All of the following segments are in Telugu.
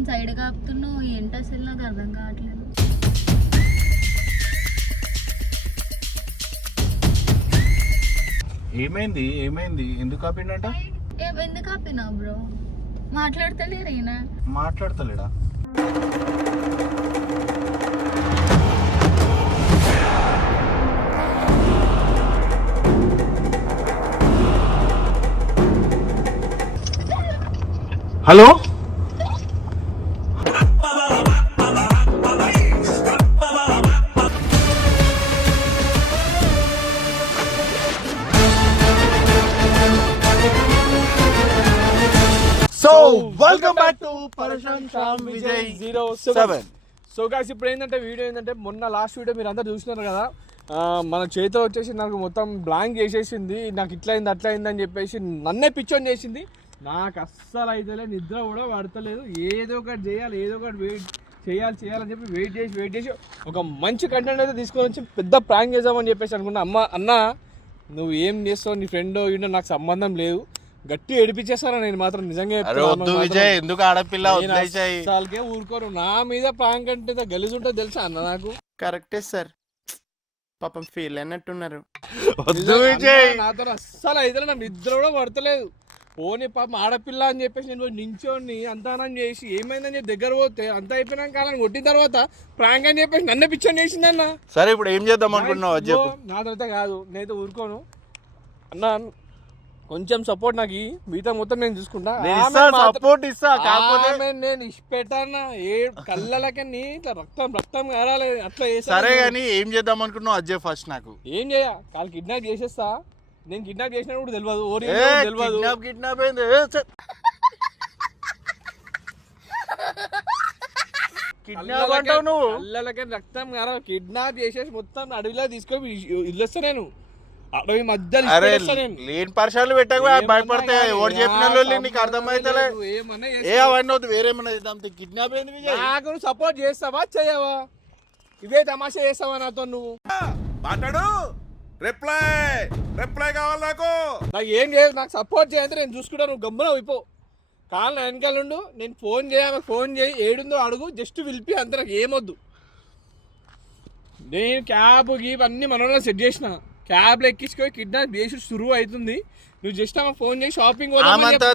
పట్టుకొని సైడ్ కాపుతున్నావు ఏంటి అసలు నాకు అర్థం కావట్లేదు. ఏమైంది ఏమైంది ఎందుకు ఆపిండట? ఎందుకు ఆపినా బ్రో? మాట్లాడతలేరేనా? మాట్లాడతలేడా? Hello welcome back to Pareshan Shyam Vijay 07. So guys ఇప్పుడు ఏంటంటే వీడియో ఏంటంటే మొన్న లాస్ట్ వీడియో మీరు అందరు చూస్తున్నారు కదా, మన చేతిలో వచ్చేసి నాకు మొత్తం బ్లాంక్ చేసేసింది. నాకు ఇట్లా అయింది అట్లా అయింది అని చెప్పేసి నన్నే పిచ్చోని చేసింది. నాకు అస్సలు అయితే నిద్ర కూడా పడతలేదు. ఏదో ఒకటి చేయాలి, ఏదో ఒకటి చేయాలని చెప్పి వెయిట్ చేసి ఒక మంచి కంటెంట్ అయితే తీసుకొని వచ్చి పెద్ద ప్రాంక్ చేద్దామని చెప్పేసి అనుకున్నా. అన్న నువ్వు ఏం చేస్తావు, నీ ఫ్రెండ్ ఈయన నాకు సంబంధం లేదు, గట్టి ఏడిపించేస్తారా నేను మాత్రం నిజంగా ఎందుకు ఆడపిల్ల అసలుకే ఊరుకోరు. నా మీద ప్రాంక్ అంటే గలీజ్ ఉంటుంది తెలుసా అన్న నాకు. కరెక్టే సార్, పాపం ఫీల్ అయినట్టున్నారు. నాతో అస్సలు అయితే నా నిద్ర కూడా పడతలేదు. పోనీ పాపం ఆడపిల్ల అని చెప్పేసి నేను నించోని అంతానం చేసి ఏమైందని చెప్పి దగ్గర పోతే అంత అయిపోయినాక కాలని కొట్టిన తర్వాత ప్రాంక్ అని చెప్పేసి నన్ను పిచ్చని చేసిందన్న. సరే ఇప్పుడు ఏం చేద్దాం అనుకుంటున్నావు? నాతో కాదు, నేనైతే ఊరుకోను అన్న. కొంచెం సపోర్ట్ నాకు మిగతా మొత్తం నేను చూసుకుంటా. నేను ఇష్టపెట్టానా ఏ కళ్ళలకని ఇట్లా రక్తం కారాలి అట్లా. సరే కానీ ఏం చేద్దాం అనుకున్నావు అజ్జయ్? ఫస్ట్ నాకు ఏం చేయ వాళ్ళు కిడ్నాప్ చేసేస్తా. నేను కిడ్నాప్ చేసినా కూడా తెలియదు. కిడ్నాప్ అయింది కళ్ళలకి రక్తం కారాలి. కిడ్నాప్ చేసేసి మొత్తం అడవిలో తీసుకొని ఇల్లేస్తా నేను. అడవి మధ్యలో లేని పరిసరాలు పెట్టక భయపడితే ఎవరు చెప్పిన నీకు అర్థమైతలే. అవన్నీ వేరేమన్నా చేద్దాం. కిడ్నాప్ అయింది. నాకు సపోర్ట్ చేస్తావా చేయవా? ఇవే తమాషా చేస్తావా నాతో నువ్వు? మాట్లాడు. రిప్లై కావాలి నాకు ఏం చేయదు. నాకు సపోర్ట్ చేయంటే నేను చూసుకుంటా, నువ్వు గమ్మున అయిపో. కాళ్ళ వెనకాలండు. నేను ఫోన్ చేయి ఏడుందో అడుగు, జస్ట్ పిలిపి అంత. నాకు ఏమొద్దు. నేను క్యాబ్ గీబ్ అన్ని మనోళ్ళని సెట్ చేసిన. క్యాబ్లో ఎక్కించుకొని కిడ్నాప్ చేసి సురువు అవుతుంది. నువ్వు జస్ట్ ఆమె ఫోన్ చేసి షాపింగ్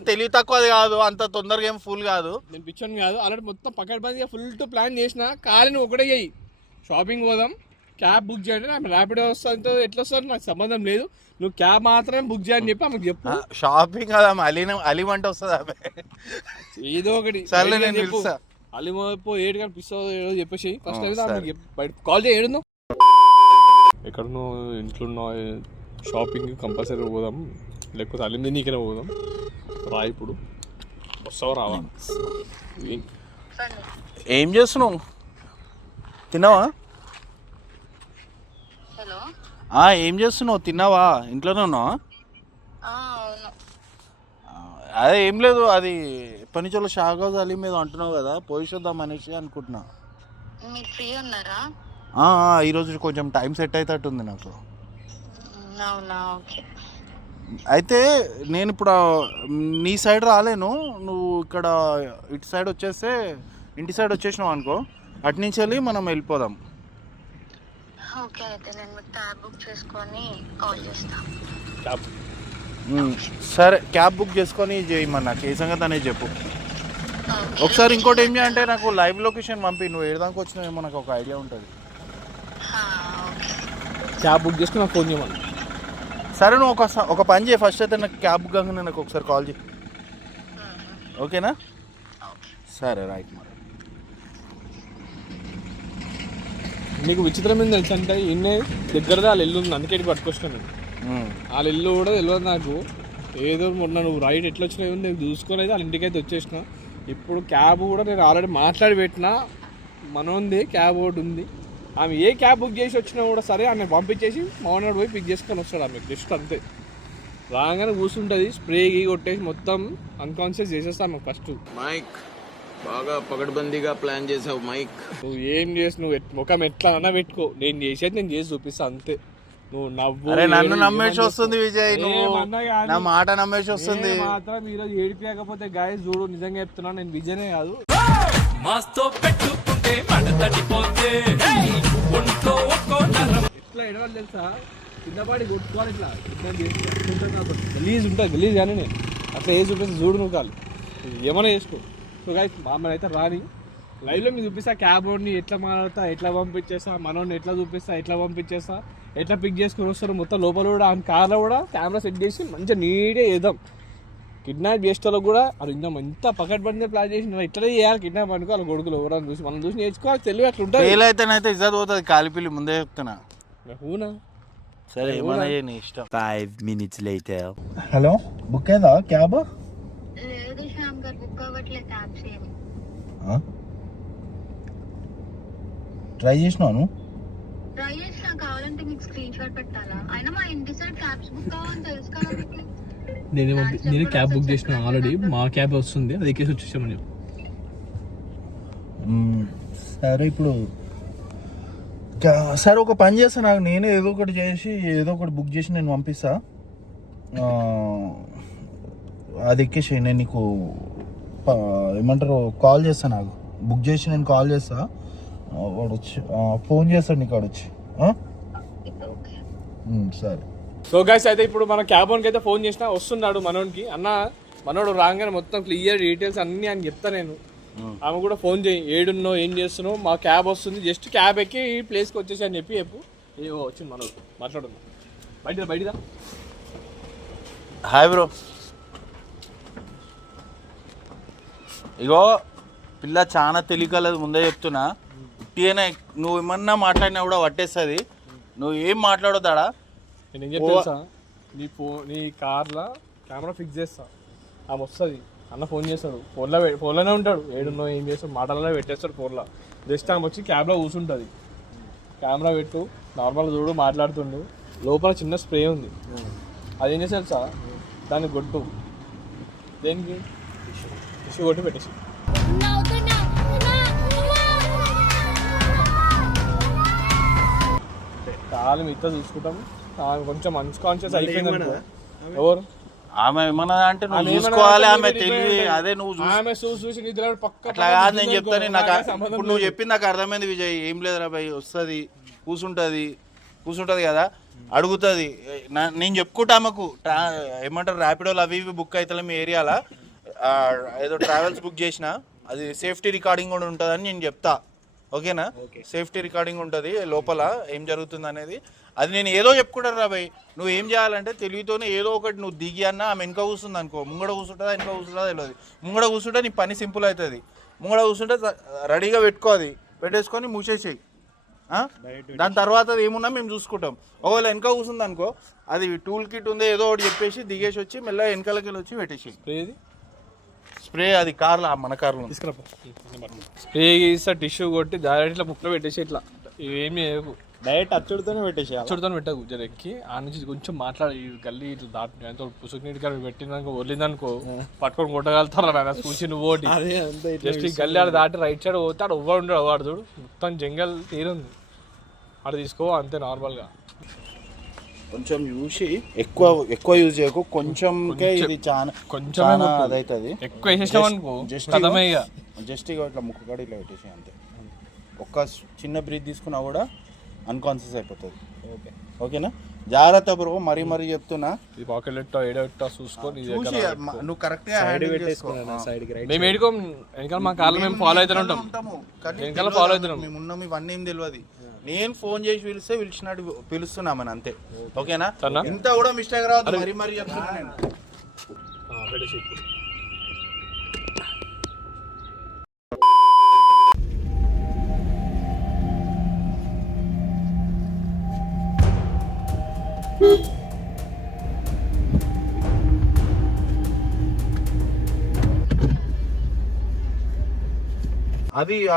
తెలివి తక్కువ కాదు, అంత తొందరగా ఏం ఫుల్ కాదు. నేను పిచ్చోని కాదు, ఆల్రెడీ మొత్తం పక్కన ఫుల్ టు ప్లాన్ చేసిన. కాలి నువ్వు ఒకటే చెయ్యి, షాపింగ్ పోదాం, క్యాబ్ బుక్ చేయండి. ఆమె ర్యాపిడో వస్తుందో ఎట్లా వస్తుందో నాకు సంబంధం లేదు, నువ్వు క్యాబ్ మాత్రమే బుక్ చేయని చెప్పి ఆమెకు చెప్పు. షాపింగ్ కదా అలిమంటే వస్తుంది ఆమె ఏదో ఒకటి. చెప్పు అలిమో ఏడు కనిపిస్తుందో ఏదో చెప్పేసి ఫస్ట్ అయితే బయట కాల్ చేయి. ఏడుందో ఎక్కడున్నో ఇంట్లో షాపింగ్ కంపల్సరీ పోదాం, లేకపోతే అలిమి నీకనే పోదాం. రా ఇప్పుడు వస్తావా రావా? ఏం చేస్తున్నావు? తిన్నావా? ఏం చేస్తున్నావు? తిన్నావా? ఇంట్లోనే ఉన్నావా? అదే ఏం లేదు, అది ఎప్పటి నుంచో షాగోజ్ అలీ మీద అంటున్నావు కదా, పోయి చూద్దాం అనేసి అనుకుంటున్నా. ఈరోజు కొంచెం టైం సెట్ అవుతుంది నాకు. అయితే నేను ఇప్పుడు నీ సైడ్ రాలేను, నువ్వు ఇక్కడ ఇటు సైడ్ వచ్చేస్తే ఇంటి సైడ్ వచ్చేసినావు అనుకో, అటు నుంచి వెళ్ళి మనం వెళ్ళిపోదాం. సరే క్యాబ్ బుక్ చేసుకొని చేయమన్నా నాకు ఏ సంగతి అనేది చెప్పు. ఒకసారి ఇంకోటి ఏం చేయాలంటే నాకు లైవ్ లొకేషన్ పంపి, నువ్వు ఏడాదికి వచ్చినావేమో నాకు ఒక ఐడియా ఉంటుంది. క్యాబ్ బుక్ చేసుకుని నాకు ఫోన్ చేయమని. సరే నువ్వు ఒక పని చేయి, ఫస్ట్ అయితే నాకు క్యాబ్ బుక్ కాగానే నాకు ఒకసారి కాల్ చేయి, ఓకేనా? సరే రైట్. మరి నీకు విచిత్రం ఏం తెలుసు అంటే ఇన్నే దగ్గరదా వాళ్ళ ఇల్లు ఉంది, అందుకే పట్టుకొచ్చినాను. వాళ్ళ ఇల్లు కూడా తెలియదు నాకు. ఏదో మొన్న నువ్వు రైట్ ఎట్లా వచ్చినావు నేను చూసుకొని అయితే వాళ్ళ ఇంటికి అయితే వచ్చేసిన. ఇప్పుడు క్యాబ్ కూడా నేను ఆల్రెడీ మాట్లాడి పెట్టిన, మనోంది క్యాబ్ ఒకటి ఉంది. ఆమె ఏ క్యాబ్ బుక్ చేసి వచ్చినా కూడా సరే ఆమె పంపించేసి మౌనాడు పోయి పిక్ చేసుకొని వస్తాడు. ఆమె జస్ట్ అంతే రాగానే కూర్చుంటుంది, స్ప్రే కొట్టేసి మొత్తం అన్కాన్షియస్ చేసేస్తా ఆమె ఫస్ట్. మైక్ బాగా పకడ్బందీగా ప్లాన్ చేసావు మైక్. నువ్వు ఏం చేసి నువ్వు ముఖం ఎట్లా అన్నా పెట్టుకో, నేను చేసేది నేను చేసి చూపిస్తా అంతే. నువ్వు నవ్వు. నన్ను నమ్మేసి వస్తుంది విజయ్, నా మాట నమ్మేసి వస్తుంది మాత్రం ఈరోజు ఏడిపోయకపోతే గాయస్ చూడు, నిజంగా చెప్తున్నా నేను విజయనే కాదు. ఎట్లా ఎడవాలి తెలుసా, కిందపాడి కొట్టుకోవాలి ఇట్లా గలీజ్ ఉంటుంది గలీజ్ కానీ నేను అట్లా వేసి చూపిస్తే చూడు నువ్వు కాదు ఏమైనా చేసుకో. సో గాయస్ మామూలు అయితే రాని లైవ్లో మీకు చూపిస్తా, క్యాబ్ రోడ్ని ఎట్లా మాట్లాడతా, ఎట్లా పంపించేస్తా, మనోడిని ఎట్లా చూపిస్తా, ఎట్లా పంపించేస్తా, ఎట్లా పిక్ చేసుకుని వస్తారు మొత్తం. లోపల కూడా ఆ కార్లో కూడా కెమెరా సెట్ చేసి మంచిగా నీట్గా వేద్దాం. కిడ్నాప్ చేసేటోళ్ళకి కూడా అది ఇంకా మంత పకడ్బందీ ప్లాన్ చేసిన ఇట్లా చేయాలి. కిడ్నాప్ అనుకో వాళ్ళ కొడుకులు ఎవరైనా చూసి మనం చూసి నేర్చుకోవాలి, తెలివి అట్లా ఉంటుంది. అయితే ఇజ్జత్ పోతుంది, కాలిపిల్లి ముందే చెప్తున్నా. అవునా సరే ఏమన్నా నీ ఇష్టం. 5 minutes later. హలో, బుక్ అయిందా క్యాబ్? లేదు శ్యామ్ గారు, బుక్ అవ్వట్లేదు క్యాబ్స్ ఏమి. ట్రై చేసినాను. ట్రై చేసినా, కావాలంటే మీకు స్క్రీన్ షాట్ పెట్టాలా? అయినా మా ఇంటి సైడ్ క్యాబ్స్ బుక్ అవ్వని తెలుసు కదా మీకు. నేను క్యాబ్ బుక్ చేసిన ఆల్రెడీ, మా క్యాబ్ వస్తుంది, అది ఎక్కేసి వచ్చేసామని. సరే ఇప్పుడు సరే ఒక పని చేస్తా, నాకు నేనే ఏదో ఒకటి చేసి ఏదో ఒకటి బుక్ చేసి నేను పంపిస్తా. అది ఎక్కేసి నేను నీకు ఏమంటారు కాల్ చేస్తా. నాకు బుక్ చేసి నేను కాల్ చేస్తా, వాడు వచ్చి ఫోన్ చేస్తాడు నీకు వాడు వచ్చి. సరే. సో గైస్ అయితే ఇప్పుడు మన క్యాబ్ ఓన్కి అయితే ఫోన్ చేసినా వస్తున్నాడు మనోడికి. అన్న మనోడు రాగానే మొత్తం క్లియర్ డీటెయిల్స్ అన్నీ అని చెప్తా నేను. ఆమె కూడా ఫోన్ చేయి, ఏడున్నావు ఏం చేస్తున్నావు, మా క్యాబ్ వస్తుంది, జస్ట్ క్యాబ్ ఎక్కి ఈ ప్లేస్కి వచ్చేసి అని చెప్పి చెప్పు. ఏవో వచ్చింది మనోడు మాట్లాడుతున్నాం. బయటదా హాయ్ బ్రో. ఇగో పిల్ల చాలా తెలియకలేదు, ముందే చెప్తున్నా. ఇట్టిగానే నువ్వు ఏమన్నా మాట్లాడినా కూడా పట్టేస్తుంది. నువ్వు ఏం మాట్లాడతాడా? నేను ఏం చెప్తా, నీ కార్లో కెమెరా ఫిక్స్ చేస్తా, ఆమె వస్తుంది. అన్న ఫోన్ చేస్తాడు, ఫోన్లోనే ఉంటాడు, ఏడున్నో ఏం చేస్తాడు మాటలలో పెట్టేస్తాడు ఫోన్లో. జస్ట్ ఆమె వచ్చి క్యాబ్లో కూర్చుంటుంది. కెమెరా పెట్టు, నార్మల్గా చూడు, మాట్లాడుతుండు. లోపల చిన్న స్ప్రే ఉంది, అదేం చేశాడు సార్, దాన్ని కొట్టు. దేనికి ఇష్యూ కొట్టి పెట్టేసి చాలా మిగతా చూసుకుంటాము. కొంచెం అన్కాన్షియస్ అయిపోయింది. ఎవరు ఆమె ఏమన్నా అంటే నువ్వు చూసుకోవాలి, ఆమె తెలివి. అదే నువ్వు ఆమె చూసి నిద్ర పక్క అట్లా కాదు నేను చెప్తాను. నాకు ఇప్పుడు నువ్వు చెప్పింది నాకు అర్థమైంది విజయ్. ఏం లేదురా భయ్, వస్తుంది కూర్చుంటుంది కదా, అడుగుతుంది. నేను చెప్పుకుంటా ఆమెకు ఏమంటారు ర్యాపిడోలు అవి ఇవి బుక్ అవుతా మీ ఏరియాలో ఏదో ట్రావెల్స్ బుక్ చేసిన, అది సేఫ్టీ రికార్డింగ్ కూడా ఉంటుందని నేను చెప్తా. ఓకేనా? సేఫ్టీ రికార్డింగ్ ఉంటుంది లోపల ఏం జరుగుతుంది అనేది. అది నేను ఏదో చెప్పుకుంటాను రా భయ్. నువ్వు ఏం చేయాలంటే తెలివితోనే ఏదో ఒకటి నువ్వు దిగి అన్న ఆమె వెనక కూర్చుంది అనుకో, ముంగడ కూర్చుంటుందా వెనక కూర్చుంటుందా తెలియదు. ముంగడ కూర్చుంటే నీ పని సింపుల్ అవుతుంది. ముంగడ కూర్చుంటే రెడీగా పెట్టుకోవాలి, పెట్టేసుకొని మూసేసేయి. దాని తర్వాత అది ఏమున్నా మేము చూసుకుంటాం. ఒకవేళ వెనక కూర్చుంది అనుకో, అది టూల్ కిట్ ఉందో ఏదో ఒకటి చెప్పేసి దిగేసి వచ్చి మెల్లగా వెనకాలకి వెళ్ళి వచ్చి పెట్టేసి స్ప్రే. అది కార్లో, మన కార్లో తీసుకురా. స్ప్రే ఇస్తా, టిష్యూ కొట్టి డైరెక్ట్ ఇట్లా ముక్కలో పెట్టేసి ఇట్లా ఏమి డైరెక్ట్ అచ్చుడితోనే పెట్టకు. జర ఎక్కి ఆ నుంచి కొంచెం మాట్లాడి గల్లీ ఇట్లా దాటి పుసుకు నీటిగా పెట్టిందనుకో, వదిలిందనుకో పట్టుకొని కొట్టగలుగుతారా నాన్న చూసి నువ్వు ఓటి. జస్ట్ ఈ గల్లీ ఆడ దాటి రైట్ సైడ్ పోతే ఆడ ఎవ్వడు ఉండడు. వాడు చూడు మొత్తం జంగల్ తీరుంది, ఆడ తీసుకో అంతే. నార్మల్గా కొంచెం చూసి ఎక్కువ యూజ్ చేయకు, కొంచెంకే ఇది కొంచెం అదైతుంది. ఎక్కువ వేసేసాం అనుకో జస్ట్ ఇక ఇట్లా ముక్కు కాడ ఇట్లా పెట్టేసి అంతే. ఒక్క చిన్న బ్రీత్ తీసుకున్నా కూడా అన్కాన్షియస్ అయిపోతుంది. ఓకేనా? జాగ్రత్త బ్రో, మరీ చెప్తున్నా. ఈ పాకెట్ ఏడో చూసుకొని నువ్వు కరెక్ట్ గా మేము ఏడుకోం. వెనకాల మా కాళ్ళు మేము ఫాలో అవుతూనే ఉంటాము. వెనకాల ఫాలో అవుతున్నాం. మేము ఉన్నాం, ఇవన్నీ ఏం తెలియదు. నేను ఫోన్ చేసి పిలిచినట్టు పిలుస్తున్నామని అంతే. ఓకేనా? ఇంత కూడా మిస్టేక్ రావద్దు. మరీ చెప్తున్నా నేను.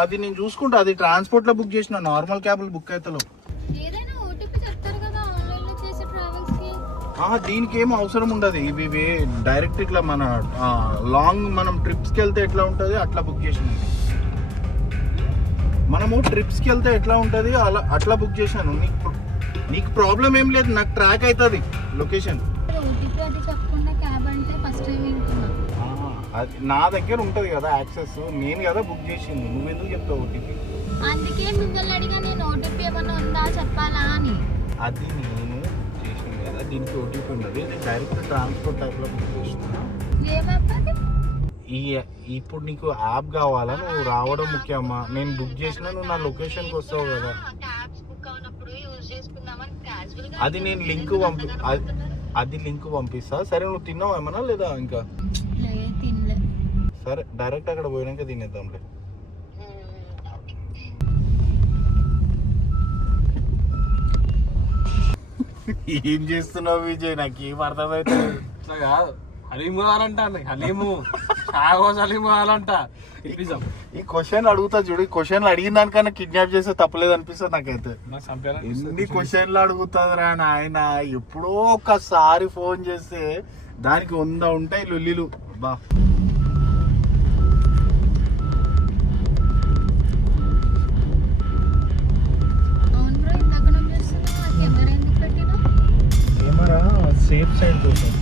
అది నేను చూసుకుంటా. అది ట్రాన్స్పోర్ట్ లో బుక్ చేసిన, నార్మల్ క్యాబ్లు బుక్ అవుతాను. దీనికి ఏం అవసరం ఉండదు. ఇవి డైరెక్ట్ ఇట్లా మన లాంగ్ మనం ట్రిప్స్కి వెళ్తే ఎట్లా ఉంటుంది అట్లా బుక్ చేసిన. మనము ట్రిప్స్కి వెళ్తే ఎట్లా ఉంటుంది అట్లా బుక్ చేశాను. నీకు ప్రాబ్లం ఏం లేదు, నాకు ట్రాక్ అవుతుంది లొకేషన్. అది నా దగ్గర ఉంటది కదా యాక్సెస్, నేను కదా బుక్ చేసింది, నువ్వెందుకు చెప్తావు ఓటీపీ? అందుకే మిమ్మల్ని అడిగా నేను ఓటీపీ ఏమన్నా ఉందా చెప్పాలా అని. అది నేను చేసింది కదా, దీనికి ఓటీపీ ఉండదు, నేను డైరెక్ట్ ట్రాన్స్పోర్ట్ టైప్లో బుక్ చేస్తున్నా. ఏమవుతుంది? ఇప్పుడు నీకు యాప్ కావాలా, నువ్వు రావడం ముఖ్యమా? నేను బుక్ చేసినా నువ్వు నా లొకేషన్కి వస్తావు కదా. క్యాబ్స్ బుక్ అవునప్పుడు యూజ్ చేసుకుందామని క్యాజువల్ గా. అది నేను లింక్ అది లింక్ పంపిస్తా. సరే నువ్వు తిన్నావు ఏమన్నా లేదా ఇంకా? తినలే. సరే డైరెక్ట్ అక్కడ పోయినాక తినేద్దాంలే. ఏం చేస్తున్నావు విజయ్, నాకు ఏం అర్థమవుతుంది. ఇట్లా కాదు, హలీము కావాలంట, హలీము షాగోస్ హలీము కావాలంట. ఇప్పిద్దాం. ఈ క్వశ్చన్ అడుగుతా చూడు, ఈ క్వశ్చన్ అడిగిన దానికన్నా కిడ్నాప్ చేస్తే తప్పలేదు అనిపిస్తుంది నాకైతే. ఎన్ని క్వశ్చన్లు అడుగుతుందిరా నాయన, ఎప్పుడో ఒక్కసారి ఫోన్ చేస్తే దానికి 100 ఉంటాయి లొల్లిలు. బా కెమెరా సేఫ్ సైడ్ కోసం.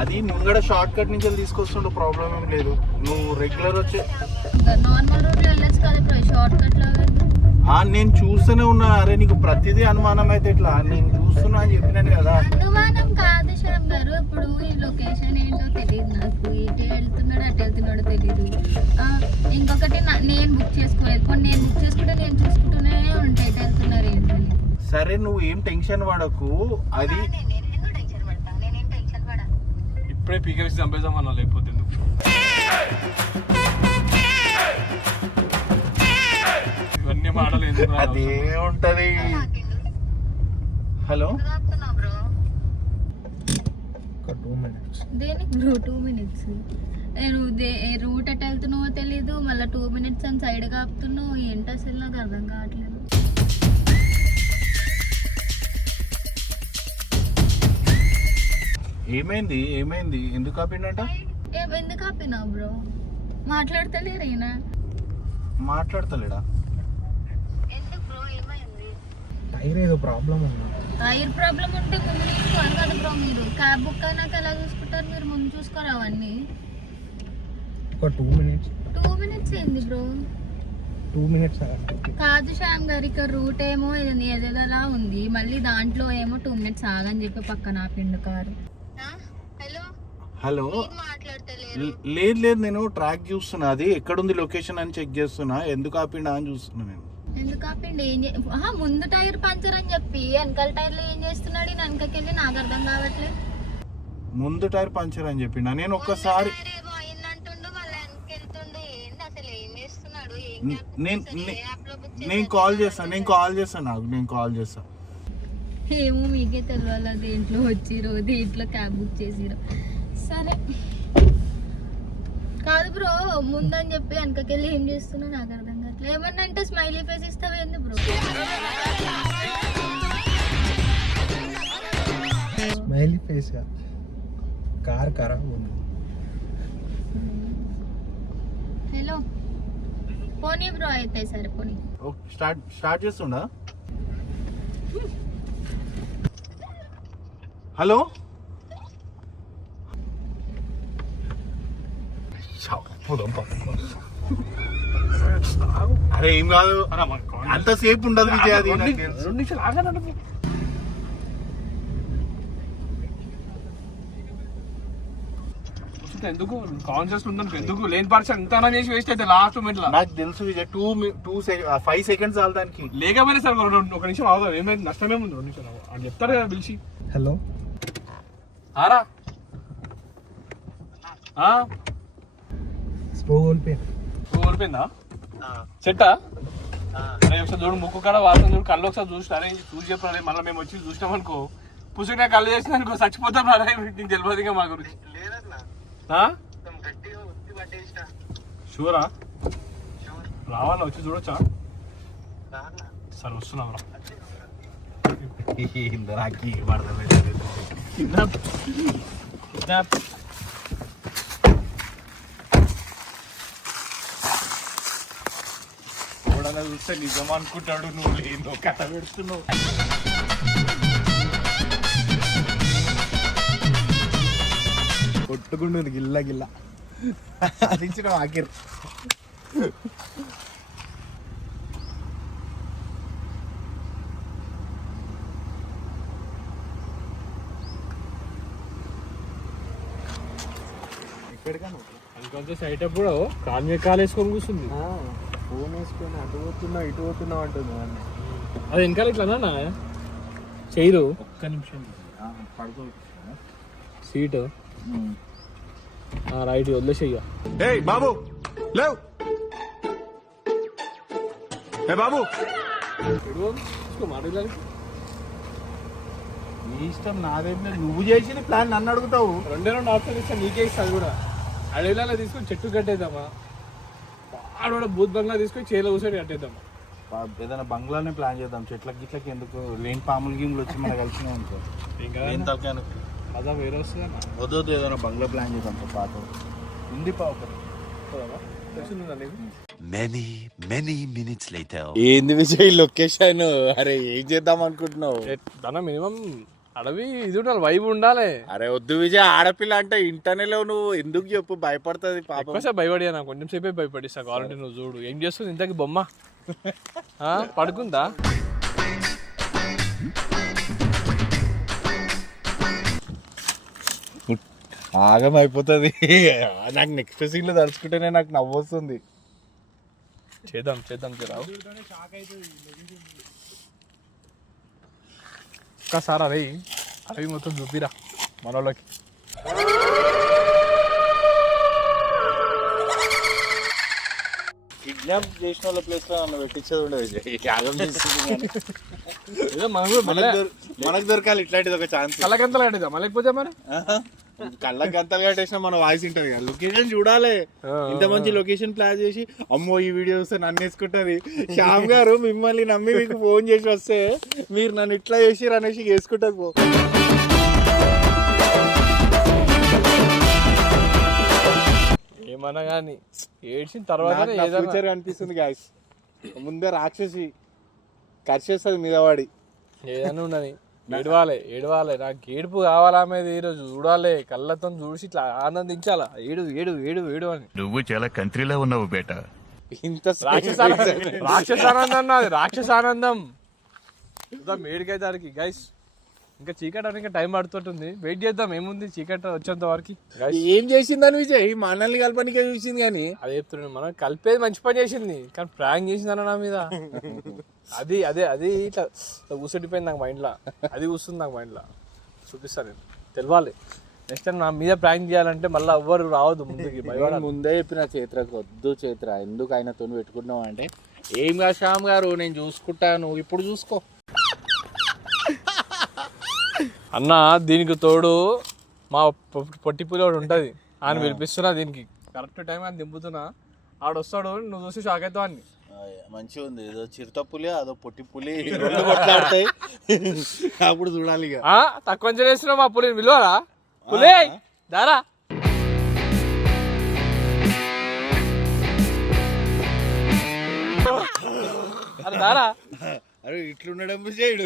అది ముంగడ షార్ట్ కట్ నుంచి తీసుకొస్తుండే ప్రాబ్లం ఏం లేదు, నువ్వు రెగ్యులర్ వచ్చే నార్మల్ రోడ్ లో వెళ్ళొచ్చు కదా బ్రో, షార్ట్ కట్ లో. నేను చూస్తూనే ఉన్నా. అరే నీకు ప్రతిదీ అనుమానం అయితే ఎట్లా? నేను చూస్తున్నా అని చెప్పినాను కదా. అనుమానం కాదు శ్యామ్ గారు, ఇప్పుడు ఈ లొకేషన్ ఏంటో తెలియదు నాకు, ఇటు వెళ్తున్నాడు అటు వెళ్తున్నాడో తెలియదు. ఇంకొకటి నేను బుక్ చేసుకోలేదు, కొన్ని నేను బుక్ చేసుకుంటే నేను చూసుకుంటూనే ఉంటా ఎటు వెళ్తున్నారు ఏంటని. సరే నువ్వు ఏం టెన్షన్ పడకు. అది ఇప్పుడే పీకేసి చంపేద్దామన్నా, లేకపోతే ఇవన్నీ మాటలు అదే ఉంటది. హలో దేనికి బ్రో 2 minutes? నేను రూట్ ఎట్ వెళ్తున్నావో తెలీదు, మళ్ళీ 2 minutes అని సైడ్ గా ఆపుతున్నావు. ఏంటి అసలు నాకు అర్థం కావట్లేదు. ఏమైంది ఏమైంది, ఎందుకు ఆపిండట? ఎందుకు ఆపినా బ్రో? మాట్లాడతలేరేనా? మాట్లాడతలేడా? టైర్ ఏదో ప్రాబ్లం ఉన్నా. టైర్ ప్రాబ్లం ఉంటే ముందు చూసుకోవాలి కదా బ్రో. మీరు క్యాబ్ బుక్ అయినాక ఎలా చూసుకుంటారు? మీరు ముందు చూసుకోరు అవన్నీ. ఒక 2 minutes. 2 minutes ఏంది బ్రో? 2 minutes కాదు శ్యామ్ గారు, ఇక్కడ రూట్ ఏమో ఏదేలా ఉంది, మళ్ళీ దాంట్లో ఏమో 2 minutes ఆగని చెప్పి పక్కన ఆపిండు కారు. హలో లేదు లేదు, నేను ట్రాక్ చూస్తున్నా, అది ఎక్కడుంది లొకేషన్ అని చెక్ చేస్తున్నా. ఎందుకు ఆపిండా అని చూస్తున్నా నేను. ఎందుకు ఆపిండి? ముందు టైర్ పంచర్ అని చెప్పి వెనకాల టైర్లో ఏం చేస్తున్నాడు? వెనకకెళ్ళి నాకు అర్థం కావట్లేదు. ముందు టైర్ పంచర్ అని చెప్పిండా? నేను ఒక్కసారి నేను కాల్ చేస్తా. ఏమో మీకే తెలియాలి దేంట్లో వచ్చిరో, దేంట్లో క్యాబ్ బుక్ చేసిరో. సరే కాదు బ్రో, ముందని చెప్పి వెనకకెళ్ళి ఏం చేస్తున్నా నాకు అర్థం కావట్లేదు. ఏమన్నా అంటే స్మైలీ ఫేస్ ఇస్తావేంది బ్రో? స్మైలీ ఫేస్ కార్ ఖరాబ్ ఉంది. హలో పోనీ బ్రో, అయితే సరే పోనీ. స్టార్ట్ చేస్తుండా? హలో అరే ఏం కాదు, అంతసేపు ఉండదు విజయ్. అది 2 నిమిషాలు ఆగనండి. అట్లా ఎందుకు కాన్షియస్ ఉందనుకో ఎందుకు లేని పర్సన్ ఎంత చేసి వేస్ట్ అయితే లాస్ట్ మూమెంట్ లో నాకు తెలుసు విజయ్ 5 సెకండ్స్ చాలు దానికి. లేకపోయినా సార్ ఒక నిమిషం అవుతాం ఏమైంది నష్టమేముంది 2 నిమిషాలు అని చెప్తారు కదా పిలిచి హలో ఆరా స్లో ఓడిపోయిందా చెట్టా అరే ఒకసారి చూడు ముక్కు కాడ వాసన చూడు కళ్ళు ఒకసారి చూసినారే చూసి చెప్పాలి మళ్ళీ మేము వచ్చి చూసినాం అనుకో పుసుకు నా కళ్ళు చేసిన అనుకో చచ్చిపోతాం రా నీకు తెలియదు ఇంకా మా గురించి షూరా రావాలా వచ్చి చూడొచ్చా సరే వస్తున్నాం రా చూస్తే నిజం అనుకుంటాడు, నువ్వు లేదో కథ పెడుతున్నావు. కొట్టుకుంటుంది గిల్ల గిల్ల అదించిన ఆఖరి. ఎక్కడికన్నా ఇంకొంచెం సైట్ అప్పుడు కాలు మీద కాలు వేసుకొని కూర్చుంది ఫోన్ వేసుకొని అటు పోతున్నావు ఇటు పోతున్నావు అంటుంది. అది వెనకాల ఇట్లా చేయరు ఒక్క నిమిషం పడుకో. సీటు రైట్ వదిలేసేయ్యా బాబు లేవు బాబు మాట్లాడాలి నీ ఇష్టం, నాదేం లేదు. నువ్వు చేసిన ప్లాన్ నన్ను అడుగుతావు. 2 ఆప్షన్ ఇస్తాను నీకే ఇస్తాను కూడా. అడవిలో తీసుకొని చెట్టు కట్టేద్దామా ఆడ బూత్ బంగ్లా తీసుకొని చేలో కూర్చొని కట్టేద్దామా. ఏదైనా బంగ్లానే ప్లాన్ చేద్దాం. చెట్లకి గిట్లకి ఎందుకు లేని పాములు గీములు వచ్చి మనకు కలిసినే ఉంటాయి. ఏం తలకాను అదా వేరే వస్తుందా వద్దు, ఏదైనా బంగ్లా ప్లాన్ చేద్దాం. పాత ఉంది Many minutes later. ఏంది విజయ్ లొకేషన్? అరే ఏం చేద్దాం అనుకుంటున్నావు? దాని మినిమం అడవి ఇది ఉండాలి, వైబ్ ఉండాలి. అరే వద్దు విజయ్, ఆడపిల్ల అంటే ఇంటర్నేలో నువ్వు ఎందుకు చెప్పు, భయపడుతుంది పాపం. ఎక్కువసేపు భయపడియా నాకు కొంచెం సేపే భయపడిస్తా కావాలంటే. నువ్వు చూడు ఏం చేస్తుంది ఇంతకి బొమ్మ పడుకుందా? ఆగం అయిపోతుంది. నాకు నెక్స్ట్ సీన్ లో తలుచుకుంటేనే నాకు నవ్వు వస్తుంది. చేద్దాం చేద్దాం రావు ఒక్కసారి అరే అవి మొత్తం చూపిరా మనోళ్ళకి. కిడ్నాప్ చేసిన వాళ్ళ ప్లేస్ లో నన్ను పెట్టించేది ఉండదు విజయ్. ఆగం చేస్తుంది. ఏదో మనకు దొరకాలి ఇట్లాంటిది ఒక ఛాన్స్. కళ్ళకంతలు కట్టేద్దాం లేకపోతే మరి కళ్ళకి గంతలు కట్టేసిన మన వాయిస్ ఉంటుంది కదా. లొకేషన్ చూడాలి. ఇంత మంచి లొకేషన్ ప్లాన్ చేసి అమ్మో ఈ వీడియో వస్తే నన్ను వేసుకుంటది. శ్యామ్ గారు మిమ్మల్ని నమ్మి మీకు ఫోన్ చేసి వస్తే మీరు నన్ను ఇట్లా చేసి అనేసి వేసుకుంటది. పో ఏమన్నా కానీ ఏడ్చిన తర్వాత ఫ్యూచర్ అనిపిస్తుంది గాయస్. ముందే రాక్షసి కరిచేస్తుంది మీద వాడి. ఏదైనా ఉండని ఏడవాలి నాకు ఏడుపు కావాలా మీద ఈరోజు చూడాలి కళ్ళతో చూసి ఇట్లా ఆనందించాలా. ఏడు ఏడు ఏడు ఏడు అని. నువ్వు చాలా కంట్రీలో ఉన్నావు బేటా. ఇంత రాక్షసానందం నాది, రాక్షసానందం. మేడికాయ దానికి గైస్ ఇంకా చీకటి ఇంకా టైం పడుతుంటుంది. వెయిట్ చేద్దాం ఏముంది చీకటి వచ్చేంత వరకు. ఏం చేసిందని విజయ్ మనల్ని కలపనికే చూసింది కానీ అదే చెప్తున్నాను, మనం కలిపేది మంచి పని చేసింది కానీ ప్రాంక్ చేసిందన్న నా మీద. అది అదే అది ఇట్లా కూర్చుండిపోయింది నాకు మైండ్లో. అది కూర్చుంది నాకు మైండ్లో. చూపిస్తాను నేను తెలవాలి. నెక్స్ట్ టైం నా మీద ప్రాంక్ చేయాలంటే మళ్ళీ ఎవ్వరు రావద్దు ముందుకి. ముందే చెప్పిన చైత్రకు వద్దు చైత్ర ఎందుకు ఆయనతో పెట్టుకుంటున్నావు అంటే ఏం కాదు శ్యామ్ గారు నేను చూసుకుంటాను ఇప్పుడు చూసుకో అన్న. దీనికి తోడు మా పొట్టి పులివాడు ఉంటుంది ఆయన పిలిపిస్తున్నా దీనికి కరెక్ట్ టైం అని దింపుతున్నా. ఆడొస్తాడు నువ్వు చూసి షాక్ అవుతావు అన్ని. మంచిగా ఉంది. ఏదో చిరుత పులి అదో పొట్టి పులి రెండు కొట్లాడతాయి. అప్పుడు చూడాలి. తక్కువ చేస్తున్నావు మా పులిని విలువరా పులి దారా. అరే దారా. అరే ఇట్లుండడం చేయడు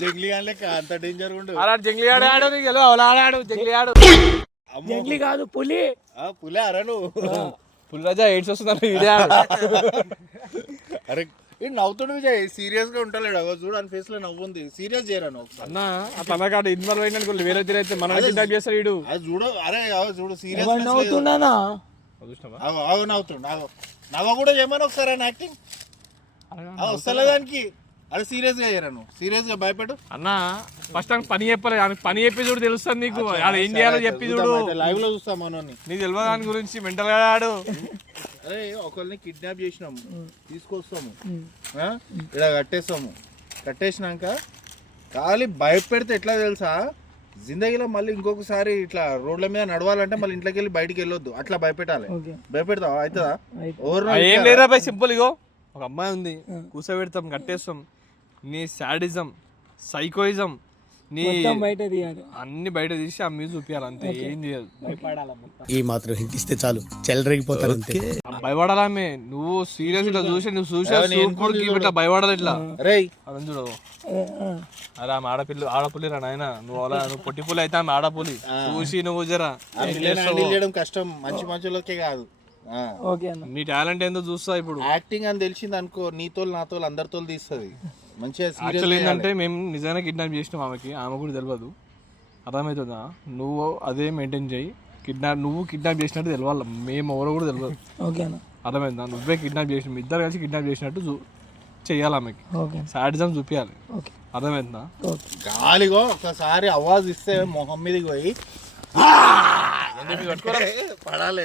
జంగ్లీ లెక్క అంత డేంజర్ ఉండు. అలా జంగ్లీ ఆడాడు నీకు ఆడాడు జంగ్లీ ఆడు. జంగ్లీ కాదు పులి. పులి అరా నువ్వు పులి రాజా ఎయిడ్స్ వస్తుందని. అరే ఇది నవ్వుతుడు విజయ్ సీరియస్ గా ఉంటలేడు అగో చూడు అని ఫేస్ లో నవ్వుంది సీరియస్ చేయరాను ఒకసారి అన్న ఆ తనకాడ ఇన్వాల్వ్ అయినా వేరే తిరైతే మన కిడ్నాప్ చేస్తాడు వీడు అది చూడు అరే అగో చూడు సీరియస్ నవ్వుతున్నానా చూసినావా అగో నవ్వుతుండు అగో నవ్వ కూడా చేయమని ఒకసారి అని యాక్టింగ్ వస్తలే దానికి అరే సీరియస్ గా చేయరాను సీరియస్ గా భయపడు అన్న ఫస్ట్ పని చెప్పలే పని చెప్పి చూడు తెలుస్తుంది నీకు అది ఏం చేయాలో చెప్పి చూడు లైవ్ లో చూస్తాం మనోని నీకు తెలియదు దాని గురించి మెంటల్ గా ఆడు అరే ఒకరిని కిడ్నాప్ చేసినాము తీసుకొస్తాము ఇలా కట్టేసినాక ఖాళీ భయపెడితే ఎట్లా తెలుసా జిందగీలో మళ్ళీ ఇంకొకసారి ఇట్లా రోడ్ల మీద నడవాలంటే మళ్ళీ ఇంట్లోకి వెళ్ళి బయటికి వెళ్ళొద్దు అట్లా భయపెట్టాలి భయపెడతావా అవుతుందా ఏం లేదా బై సింపుల్ ఇగో ఒక అమ్మాయి ఉంది కూర్చోబెడతాం కట్టేస్తాం నీ శాడిజం సైకోయిజం నీ అన్ని బయట తీసి ఆ మీద చూపించాలి అంతే ఏం చేయదు ఈ మాత్రం హిట్ ఇస్తే చాలు చెలరేగిపోతారు అంతే భయపడాలమే నువ్వు సీరియస్ ఇట్లా చూసి నువ్వు చూసే ఇట్లా భయపడాలి ఇట్లా రే అదని చూడు అరే ఆమె ఆడపుల్లిరా నాయన నువ్వు పొట్టి పులి అయితే ఆమె ఆడపులి చూసి నువ్వు జరా చేయడం కష్టం మంచి మంచులకే కాదు నీ టాలెంట్ ఏందో చూస్తా ఇప్పుడు యాక్టింగ్ అని తెలిసింది అనుకో నీతో నాతో అందరితో తీస్తుంది మంచిగా యాక్చువల్ ఏంటంటే మేము నిజంగా కిడ్నాప్ చేసినాం ఆమె కూడా తెలియదు అర్థమవుతుందా నువ్వు అదే మెయింటైన్ చేయి నువ్వు కిడ్నాప్ చేసినట్టు తెలియాలి మేము ఎవరో కూడా తెలియదు అర్థమైందా నువ్వే కిడ్నాప్ చేసినాం ఇద్దరు కలిసి కిడ్నాప్ చేసినట్టు చెయ్యాలి ఆమెకి సాడిజం చూపించాలి అర్థమైందా గాలిగో ఒకసారి అవాజ్ ఇస్తే మొహం మీదకి పోయి పడాలి